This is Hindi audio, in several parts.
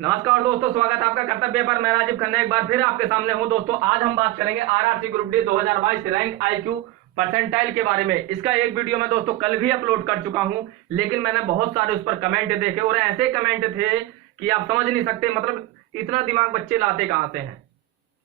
नमस्कार दोस्तों, स्वागत है आपका कर्तव्य पर। मैं राजीव खन्ना एक बार फिर आपके सामने हूं। दोस्तों आज हम बात करेंगे RRC group D 2022 rank IQ percentile के बारे में। इसका एक वीडियो मैं दोस्तों कल भी अपलोड कर चुका हूं, लेकिन मैंने बहुत सारे उस पर कमेंट देखे और ऐसे कमेंट थे कि आप समझ नहीं सकते। मतलब इतना दिमाग बच्चे लाते कहां से हैं,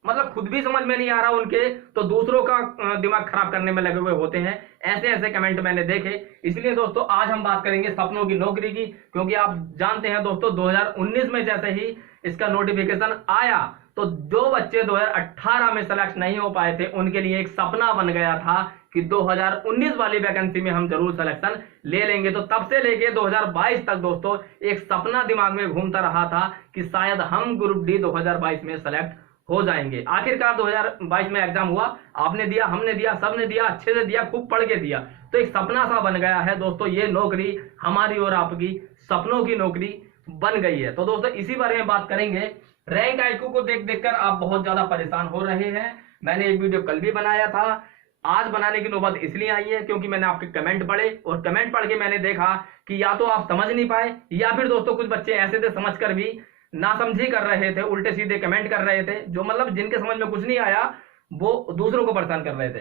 मतलब खुद भी समझ में नहीं आ रहा उनके, तो दूसरों का दिमाग खराब करने में लगे हुए होते हैं। ऐसे ऐसे कमेंट मैंने देखे। इसलिए दोस्तों आज हम बात करेंगे सपनों की नौकरी की, क्योंकि आप जानते हैं दोस्तों 2019 में जैसे ही इसका नोटिफिकेशन आया तो जो बच्चे 2018 में सेलेक्ट नहीं हो पाए थे उनके लिए एक सपना बन गया था कि 2019 वाली वैकेंसी में हम जरूर सिलेक्शन ले लेंगे। तो तब से लेके 2022 तक दोस्तों एक सपना दिमाग में घूमता रहा था कि शायद हम ग्रुप डी 2022 में सेलेक्ट हो जाएंगे। आखिरकार 2022 में एग्जाम हुआ, आपने दिया, हमने दिया, सबने दिया, अच्छे से दिया, खूब पढ़ के दिया। तो एक सपना सा बन गया है दोस्तों, ये नौकरी हमारी और आपकी सपनों की नौकरी बन गई है। तो दोस्तों इसी बारे में बात करेंगे। रैंक आईक्यू को देख देखकर आप बहुत ज्यादा परेशान हो रहे हैं। मैंने एक वीडियो कल भी बनाया था, आज बनाने की नौबत इसलिए आई है क्योंकि मैंने आपके कमेंट पढ़े और कमेंट पढ़ के मैंने देखा कि या तो आप समझ नहीं पाए या फिर दोस्तों कुछ बच्चे ऐसे थे समझकर भी नासमझी कर रहे थे, उल्टे सीधे कमेंट कर रहे थे, जो मतलब जिनके समझ में कुछ नहीं आया वो दूसरों को परेशान कर रहे थे।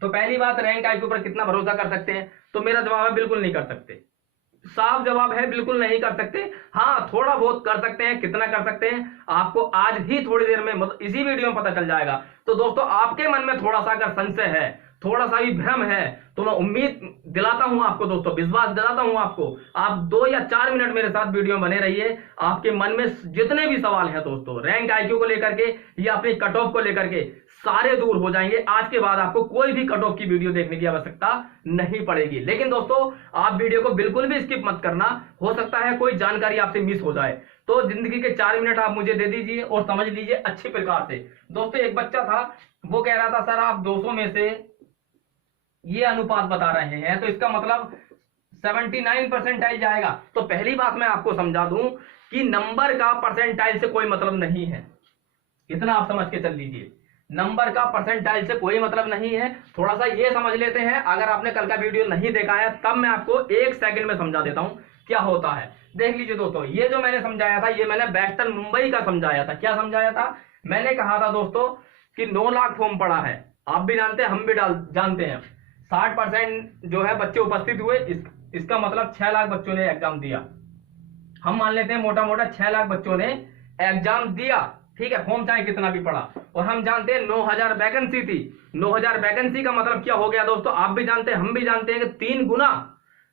तो पहली बात, रैंक आईक्यू पर कितना भरोसा कर सकते हैं? तो मेरा जवाब है बिल्कुल नहीं कर सकते। साफ जवाब है, बिल्कुल नहीं कर सकते। हाँ, थोड़ा बहुत कर सकते हैं। कितना कर सकते हैं आपको आज ही थोड़ी देर में मतलब इसी वीडियो में पता चल जाएगा। तो दोस्तों आपके मन में थोड़ा सा अगर संशय है, थोड़ा सा भी भ्रम है, तो मैं उम्मीद दिलाता हूं आपको दोस्तों, विश्वास दिलाता हूं आपको, आप 2 या 4 मिनट मेरे साथ वीडियो में बने रहिए। आपके मन में जितने भी सवाल हैं दोस्तों रैंक आईक्यू को लेकर के या अपनी कट ऑफ को लेकर के, सारे दूर हो जाएंगे। आज के बाद आपको कोई भी कट ऑफ की वीडियो देखने की आवश्यकता नहीं पड़ेगी। लेकिन दोस्तों आप वीडियो को बिल्कुल भी स्किप मत करना, हो सकता है कोई जानकारी आपसे मिस हो जाए। तो जिंदगी के 4 मिनट आप मुझे दे दीजिए और समझ लीजिए अच्छी प्रकार से। दोस्तों एक बच्चा था, वो कह रहा था सर आप 200 में से ये अनुपात बता रहे हैं तो इसका मतलब 79 परसेंटाइल जाएगा। तो पहली बात मैं आपको समझा दूं कि नंबर का परसेंटाइल से कोई मतलब नहीं है, इतना आप समझ के चल लीजिए। नंबर का परसेंटाइल से कोई मतलब नहीं है। थोड़ा सा ये समझ लेते हैं, अगर आपने कल का वीडियो नहीं देखा है तब मैं आपको 1 सेकंड में समझा देता हूं क्या होता है। देख लीजिए दोस्तों, ये जो मैंने समझाया था ये मैंने वेस्टर्न मुंबई का समझाया था। क्या समझाया था? मैंने कहा था दोस्तों कि 9 लाख फॉर्म पड़ा है, आप भी जानते हैं, हम भी जानते हैं। 60% जो है बच्चे उपस्थित हुए, इसका मतलब 6 लाख बच्चों ने एग्जाम दिया। हम मान लेते हैं मोटा मोटा 6 लाख बच्चों ने एग्जाम दिया, ठीक है, फॉर्म चाहे कितना भी पड़ा। और हम जानते हैं 9000 वैकेंसी थी। 9000 वैकेंसी का मतलब क्या हो गया दोस्तों, आप भी जानते हैं, हम भी जानते हैं कि 3 गुना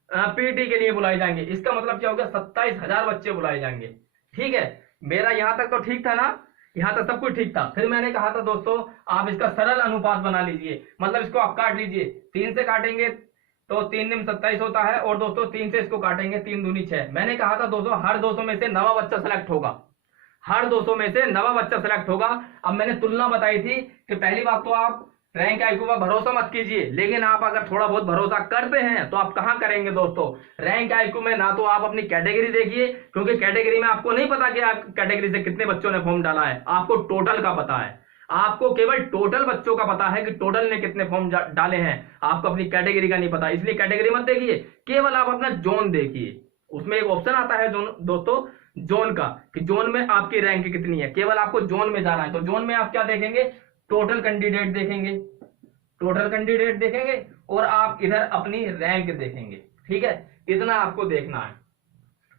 पीटी के लिए बुलाए जाएंगे। इसका मतलब क्या हो गया, 27,000 बच्चे बुलाए जाएंगे। ठीक है, मेरा यहां तक तो ठीक था ना, यहां तक सब कुछ ठीक था। फिर मैंने कहा था दोस्तों आप इसका सरल अनुपात बना लीजिए, मतलब इसको आप काट लीजिए। 3 से काटेंगे तो 3 निम 27 होता है, और दोस्तों 3 से इसको काटेंगे 3 दूनी 6। मैंने कहा था दोस्तों हर 200 में से नवा बच्चा सेलेक्ट होगा, हर 200 में से नवा बच्चा सेलेक्ट होगा। अब मैंने तुलना बताई थी कि पहली बात तो आप रैंक आईक्यू पर भरोसा मत कीजिए, लेकिन आप अगर थोड़ा बहुत भरोसा करते हैं तो आप कहां करेंगे दोस्तों, रैंक आईक्यू में ना तो आप अपनी कैटेगरी देखिए, क्योंकि कैटेगरी में आपको नहीं पता कि आप कैटेगरी से कितने बच्चों ने फॉर्म डाला है, आपको टोटल का पता है। आपको केवल टोटल बच्चों का पता है कि टोटल ने कितने फॉर्म डाले हैं, आपको अपनी कैटेगरी का नहीं पता। इसलिए कैटेगरी मत देखिए, केवल आप अपना जोन देखिए। उसमें एक ऑप्शन आता है जोन दोस्तों, जोन का, कि जोन में आपकी रैंक कितनी है। केवल आपको जोन में जाना है, तो जोन में आप क्या देखेंगे, टोटल कैंडिडेट देखेंगे, टोटल कैंडिडेट देखेंगे और आप इधर अपनी रैंक देखेंगे। ठीक है, इतना आपको देखना है।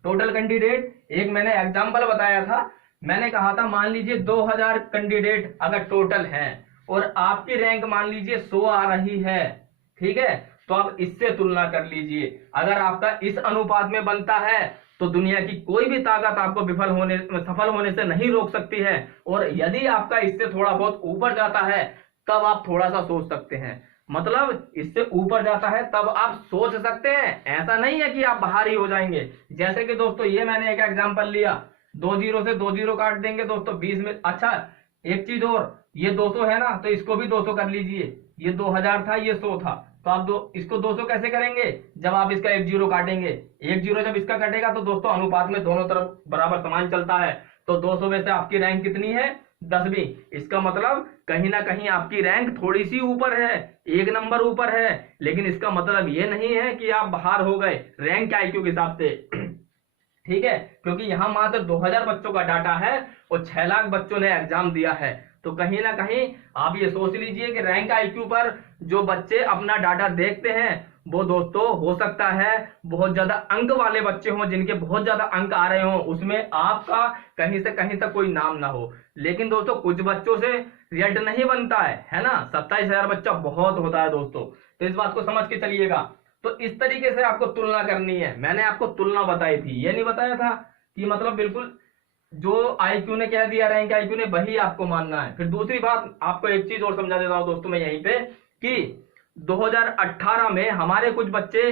टोटल कैंडिडेट, एक मैंने एग्जांपल बताया था, मैंने कहा था मान लीजिए 2000 कैंडिडेट अगर टोटल हैं और आपकी रैंक मान लीजिए 100 आ रही है, ठीक है, तो आप इससे तुलना कर लीजिए। अगर आपका इस अनुपात में बनता है तो दुनिया की कोई भी ताकत आपको सफल होने से नहीं रोक सकती है। और यदि आपका इससे थोड़ा बहुत ऊपर जाता है तब आप थोड़ा सा सोच सकते हैं, मतलब इससे ऊपर जाता है तब आप सोच सकते हैं। ऐसा नहीं है कि आप बाहर ही हो जाएंगे। जैसे कि दोस्तों ये मैंने एक एग्जांपल लिया, 2 जीरो से 2 जीरो काट देंगे दोस्तों 20 में। अच्छा एक चीज और, ये 200 है ना, तो इसको भी 200 कर लीजिए। ये 2000 था, ये 100 था, तो आप इसको 200 कैसे करेंगे, जब आप इसका 1 जीरो काटेंगे। 1 जीरो जब इसका कटेगा तो दोस्तों अनुपात में दोनों तरफ बराबर समान चलता है। तो 200 में से आपकी रैंक कितनी है, 10वीं। इसका मतलब कहीं ना कहीं आपकी रैंक थोड़ी सी ऊपर है, 1 नंबर ऊपर है, लेकिन इसका मतलब ये नहीं है कि आप बाहर हो गए रैंक आईक्यू के हिसाब से। ठीक है, क्योंकि यहाँ मात्र 2000 बच्चों का डाटा है और 6 लाख बच्चों ने एग्जाम दिया है। तो कहीं ना कहीं आप ये सोच लीजिए कि रैंक आईक्यू पर जो बच्चे अपना डाटा देखते हैं वो दोस्तों हो सकता है बहुत ज्यादा अंक वाले बच्चे हों, जिनके बहुत ज्यादा अंक आ रहे हों, उसमें आपका कहीं से कहीं तक कोई नाम ना हो। लेकिन दोस्तों कुछ बच्चों से रिजल्ट नहीं बनता है ना। 27,000 बच्चा बहुत होता है दोस्तों, तो इस बात को समझ के चलिएगा। तो इस तरीके से आपको तुलना करनी है। मैंने आपको तुलना बताई थी, ये नहीं बताया था कि मतलब बिल्कुल जो आईक्यू ने कह दिया रैंक आईक्यू ने वही आपको मानना है। फिर दूसरी बात आपको एक चीज और समझा देता हूं दोस्तों मैं यहीं पे कि 2018 में हमारे कुछ बच्चे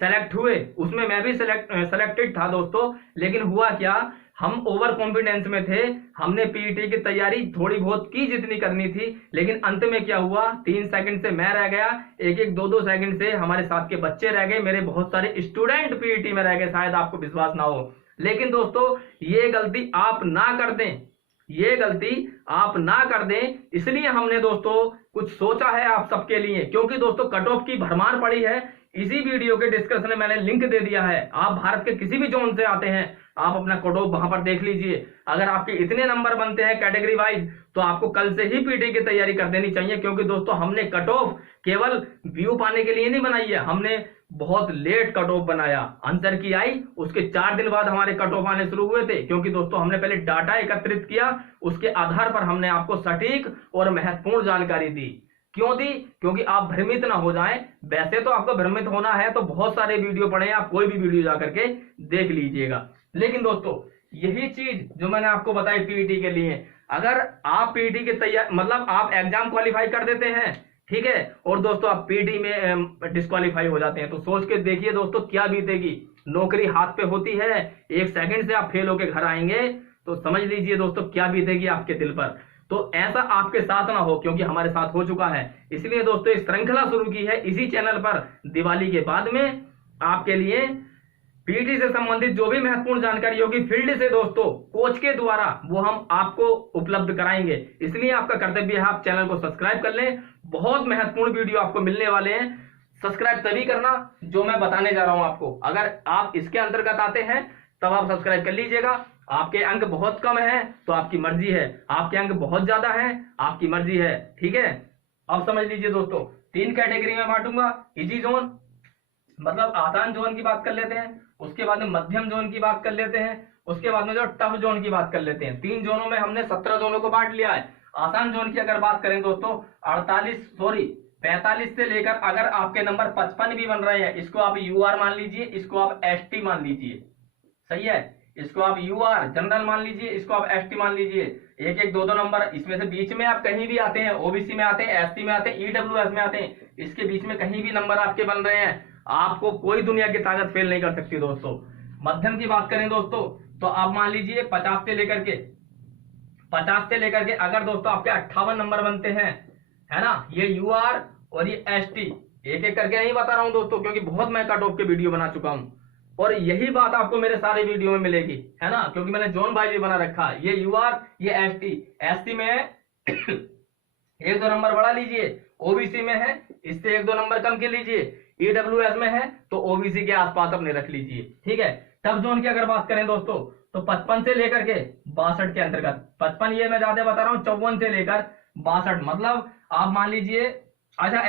सेलेक्ट हुए, उसमें मैं भी सेलेक्टेड था दोस्तों। लेकिन हुआ क्या, हम ओवर कॉन्फिडेंस में थे, हमने पीईटी की तैयारी थोड़ी बहुत की जितनी करनी थी, लेकिन अंत में क्या हुआ, 3 सेकंड से मैं रह गया, 1-2 सेकंड से हमारे साथ के बच्चे रह गए, मेरे बहुत सारे स्टूडेंट पीईटी में रह गए, शायद आपको विश्वास ना हो। लेकिन दोस्तों ये गलती आप ना कर दें, ये गलती आप ना कर दें, इसलिए हमने दोस्तों कुछ सोचा है आप सबके लिए। क्योंकि दोस्तों कट ऑफ की भरमार पड़ी है, इसी वीडियो के डिस्क्रिप्शन में मैंने लिंक दे दिया है। आप भारत के किसी भी जोन से आते हैं, आप अपना कट ऑफ वहां पर देख लीजिए। अगर आपके इतने नंबर बनते हैं कैटेगरी वाइज, तो आपको कल से ही पीटी की तैयारी कर देनी चाहिए। क्योंकि दोस्तों हमने कट ऑफ केवल व्यू पाने के लिए नहीं बनाई है, हमने बहुत लेट कट ऑफ बनाया। आंसर की आई उसके 4 दिन बाद हमारे कट ऑफ आने शुरू हुए थे। क्योंकि दोस्तों हमने पहले डाटा एकत्रित किया, उसके आधार पर हमने आपको सटीक और महत्वपूर्ण जानकारी दी। क्यों दी? क्योंकि आप भ्रमित ना हो जाएं। वैसे तो आपको भ्रमित होना है तो बहुत सारे वीडियो पड़े हैं, आप कोई भी वीडियो जाकर के देख लीजिएगा। लेकिन दोस्तों यही चीज जो मैंने आपको बताई पीईटी के लिए, अगर आप पीईटी की तैयारी मतलब आप एग्जाम क्वालिफाई कर देते हैं, ठीक है, और दोस्तों आप पीटी में डिस्क्वालीफाई हो जाते हैं, तो सोच के देखिए दोस्तों क्या बीतेगी। नौकरी हाथ पे होती है, 1 सेकंड से आप फेल होके घर आएंगे, तो समझ लीजिए दोस्तों क्या बीतेगी आपके दिल पर। तो ऐसा आपके साथ ना हो, क्योंकि हमारे साथ हो चुका है। इसलिए दोस्तों इस श्रृंखला शुरू की है इसी चैनल पर दिवाली के बाद में आपके लिए पीटी से संबंधित जो भी महत्वपूर्ण जानकारी होगी फील्ड से दोस्तों कोच के द्वारा, वो हम आपको उपलब्ध कराएंगे। इसलिए आपका कर्तव्य है आप चैनल को सब्सक्राइब कर लें। बहुत महत्वपूर्ण वीडियो आपको मिलने वाले हैं। सब्सक्राइब तभी करना जो मैं बताने जा रहा हूं आपको। अगर आप इसके अंतर्गत आते हैं तब आप सब्सक्राइब कर लीजिएगा। आपके अंक बहुत कम है तो आपकी मर्जी है, आपके अंक बहुत ज्यादा है आपकी मर्जी है, ठीक है। अब समझ लीजिए दोस्तों 3 कैटेगरी में बांटूंगा। इजी जोन मतलब आसान जोन की बात कर लेते हैं, उसके बाद में मध्यम जोन की बात कर लेते हैं, उसके बाद में जो टफ जोन की बात कर लेते हैं। 3 जोनों में हमने 17 जोनों को बांट लिया है। आसान जोन की अगर बात करें दोस्तों 45 से लेकर अगर आपके नंबर 55 भी बन रहे हैं, इसको आप यूआर मान लीजिए, इसको आप एसटी मान लीजिए, सही है। इसको आप यूआर जनरल मान लीजिए, इसको आप एसटी मान लीजिए। 1-1, 2-2 नंबर इसमें से बीच में आप कहीं भी आते हैं, ओबीसी में आते हैं, एसटी में आते हैं, ईडब्ल्यूएस में आते हैं, इसके बीच में कहीं भी नंबर आपके बन रहे हैं, आपको कोई दुनिया की ताकत फेल नहीं कर सकती दोस्तों। मध्यम की बात करें दोस्तों तो आप मान लीजिए 50 से लेकर के अगर दोस्तों आपके 58 नंबर बनते हैं, है ना, ये यूआर और ये एसटी, एक एक करके नहीं बता रहा हूं दोस्तों, क्योंकि बहुत मैं कट ऑफ के वीडियो बना चुका हूं और यही बात आपको मेरे सारे वीडियो में मिलेगी, है ना, क्योंकि मैंने जोन वाइज भी बना रखा है। ये यूआर ये एसटी में है 1-2 नंबर बढ़ा लीजिए, ओबीसी में है इससे 1-2 नंबर कम के लीजिए, ईडब्ल्यूएस में है तो ओबीसी के आसपास अपने रख लीजिए, ठीक है। टफ जोन की अगर बात करें दोस्तों तो 55 से लेकर के 62 के अंतर्गत, 55 ये मैं ज्यादा बता रहा हूं, 54 से लेकर 62 मतलब आप मान लीजिए। अच्छा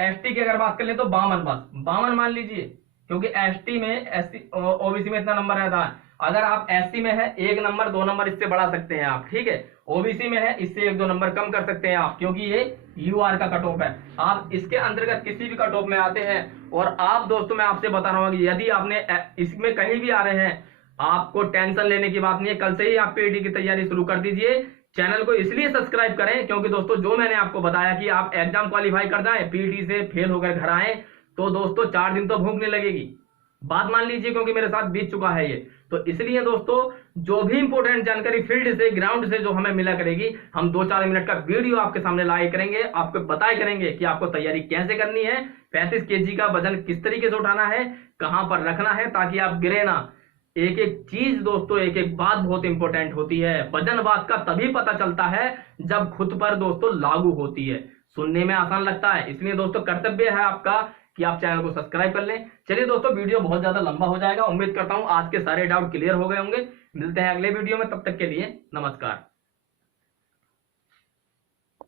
एसटी की अगर बात कर ले तो 52 मान लीजिए, क्योंकि एसटी में ओबीसी में इतना नंबर रहता है। अगर आप एससी में है 1 नंबर 2 नंबर इससे बढ़ा सकते हैं आप, ठीक है। ओबीसी में है इससे 1-2 नंबर कम कर सकते हैं आप, क्योंकि ये यूआर का कट ऑफ है। आप इसके अंतर्गत किसी भी कट ऑफ में आते हैं और आप दोस्तों मैं आपसे बता रहा हूँ कि यदि आपने इसमें कहीं भी आ रहे हैं, आपको टेंशन लेने की बात नहीं है। कल से ही आप पीटी की तैयारी शुरू कर दीजिए। चैनल को इसलिए सब्सक्राइब करें क्योंकि दोस्तों जो मैंने आपको बताया कि आप एग्जाम क्वालिफाई कर जाएं, पीटी से फेल होकर घर आए, तो दोस्तों 4 दिन तो भूख नहीं लगेगी, बात मान लीजिए, क्योंकि मेरे साथ बीत चुका है ये। तो इसलिए दोस्तों जो भी इंपॉर्टेंट जानकारी फील्ड से ग्राउंड से जो हमें मिला करेगी, हम 2-4 मिनट का वीडियो आपके सामने लाए करेंगे, आपको बताया करेंगे कि आपको तैयारी कैसे करनी है, 35 kg का वजन किस तरीके से उठाना है, कहां पर रखना है ताकि आप गिरे ना। एक एक चीज दोस्तों, एक एक बात बहुत इंपॉर्टेंट होती है। वजनवाद का तभी पता चलता है जब खुद पर दोस्तों लागू होती है। सुनने में आसान लगता है, इसलिए दोस्तों कर्तव्य है आपका कि आप चैनल को सब्सक्राइब कर लें। चलिए दोस्तों, वीडियो बहुत ज्यादा लंबा हो जाएगा। उम्मीद करता हूं आज के सारे डाउट क्लियर हो गए होंगे। मिलते हैं अगले वीडियो में, तब तक के लिए नमस्कार।